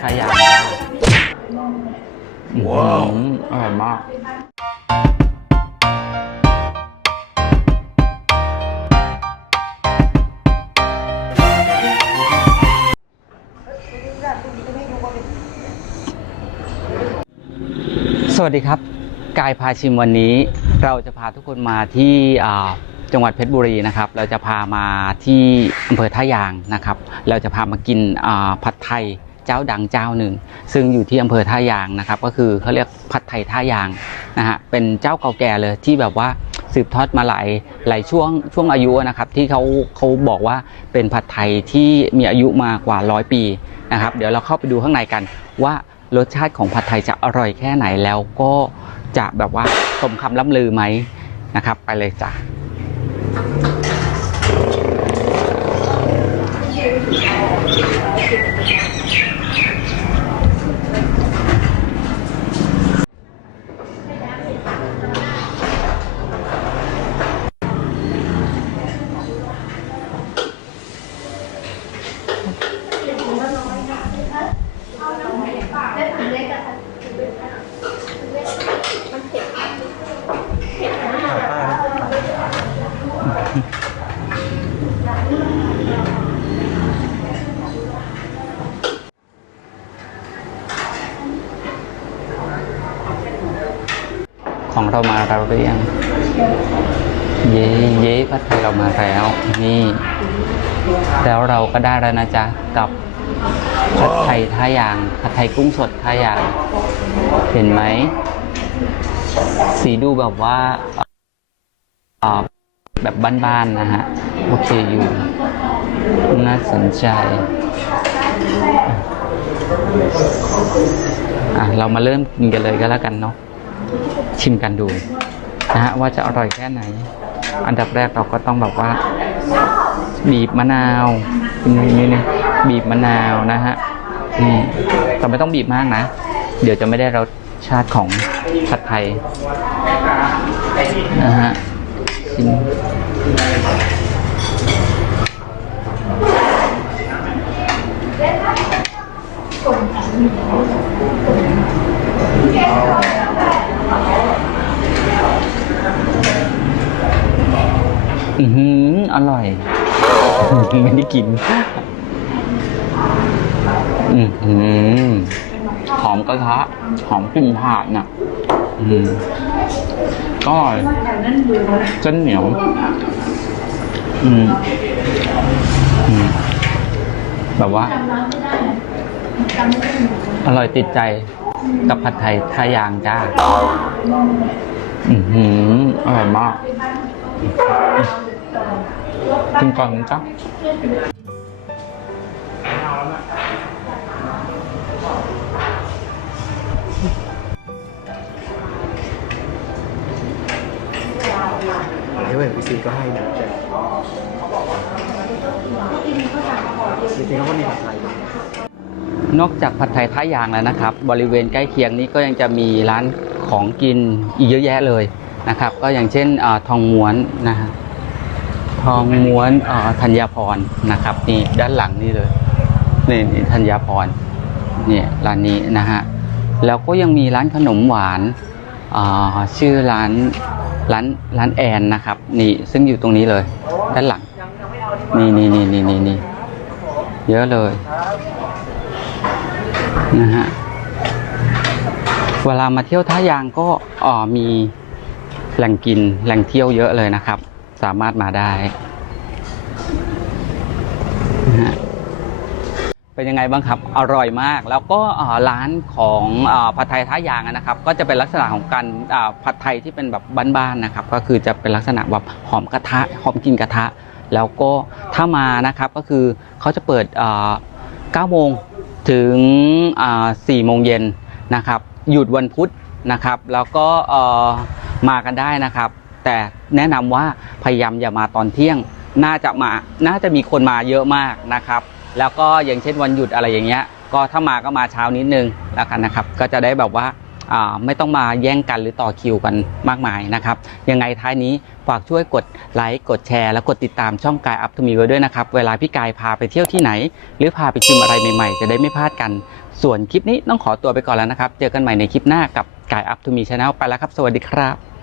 ทายางว้าวอร่อยมากสวัสดีครับ กายพาชิมวันนี้เราจะพาทุกคนมาที่อ่าจังหวัดเพชรบุรีนะครับ เราจะพามาที่อำเภอท่ายางนะครับ เราจะพามากินอ่าผัดไทย เจ้าดังเจ้าหนึ่ง ซึ่งอยู่ที่อำเภอท่ายางนะครับ ก็คือเขาเรียกผัดไทยท่ายางนะฮะเป็นเจ้าเก่าแก่เลยที่แบบว่าสืบทอดมาหลายหลายช่วงช่วงอายุนะครับที่เขาเขาบอกว่าเป็นผัดไทยที่มีอายุมากว่าร้อยปีนะครับ เดี๋ยวเราเข้าไปดูข้างในกันว่ารสชาติของผัดไทยจะอร่อยแค่ไหนแล้วก็จะแบบว่าสมคำล่ำลือไหมนะครับ ไปเลยจ้ะ ของเรามาเราเรียงเย้เย้ผัดไทยเรามาแล้ว นี่ แล้วเราก็ได้แล้วนะจ๊ะ กับผัดไทยท่ายางผัดไทยกุ้งสดท่ายาง เห็นไหม สีดูแบบว่าแบบบ้านๆนะฮะ โอเคอยู่ น่าสนใจ อะ เรามาเริ่มกินกันเลยก็แล้วกันเนาะชิมกันดูนะฮะว่าจะอร่อยแค่ไหน อันดับแรกเราก็ต้องแบบว่า บีบมะนาวนี่นี่นี่บีบมะนาวนะฮะนี่แต่ไม่ต้องบีบมากนะ เดี๋ยวจะไม่ได้รส ชาติของผัดไทยนะฮะชิมอือหือ อร่อย ไม่ได้กิน อือหือหอ มกระทะหอมกลิ่นถ่านน่ะ อืมก็อร่อยเส้นเหนียว อืมอืมแบบว่า อร่อยติดใจกับผัดไทยท่ายางจ้า อือหืออร่อยมากกินก่อนจ้า เดี๋ยวพี่ซีก็ให้นะจริงๆเขาก็มีผัดไทยนอกจากผัดไทยท่ายางแล้วนะครับ บริเวณใกล้เคียงนี้ก็ยังจะมีร้านของกินอีกเยอะแยะเลยนะครับ ก็อย่างเช่นอทองม้วนนะฮะทองม้วนธัญญาพรนะครับนี่ด้านหลังนี่เลยนี่นี่ธัญญาพรเนี่ยร้านนี้นะฮะแล้วก็ยังมีร้านขนมหวานชื่อร้าน ร้านร้านแอนนะครับ นี่ซึ่งอยู่ตรงนี้เลย ด้านหลัง นี่นี่นี่นี่นี่นี่เยอะเลยนะฮะเวลามาเที่ยวท่ายางก็อ๋อมีแหล่งกินแหล่งเที่ยวเยอะเลยนะครับ สามารถมาได้นะฮะ เป็นยังไงบ้างครับ อร่อยมาก แล้วก็ร้านของผัดไทยท่ายางนะครับ ก็จะเป็นลักษณะของการผัดไทยที่เป็นแบบบ้านๆนะครับ ก็คือจะเป็นลักษณะแบบหอมกระทะ หอมกลินกระทะ แล้วก็ถ้ามานะครับก็คือเขาจะเปิด9โมงถึง4โมงเย็นนะครับ หยุดวันพุธนะครับ แล้วก็มากันได้นะครับ แต่แนะนำว่าพยายามอย่ามาตอนเที่ยง น่าจะมา น่าจะมีคนมาเยอะมากนะครับ แล้วก็อย่างเช่นวันหยุดอะไรอย่างเงี้ย ก็ถ้ามาก็มาเช้านิดนึงแล้วกันนะครับ ก็จะได้แบบว่าไม่ต้องมาแย่งกันหรือต่อคิวกันมากมายนะครับ ยังไงท้ายนี้ฝากช่วยกดไลค์กดแชร์และกดติดตามช่องกายอัพทูมีไว้ด้วยนะครับ เวลาพี่กายพาไปเที่ยวที่ไหน หรือพาไปชิมอะไรใหม่ๆ จะได้ไม่พลาดกัน ส่วนคลิปนี้ต้องขอตัวไปก่อนแล้วนะครับ เจอกันใหม่ในคลิปหน้ากับกายอัพทูมีชาแนลไปแล้วครับ สวัสดีครับ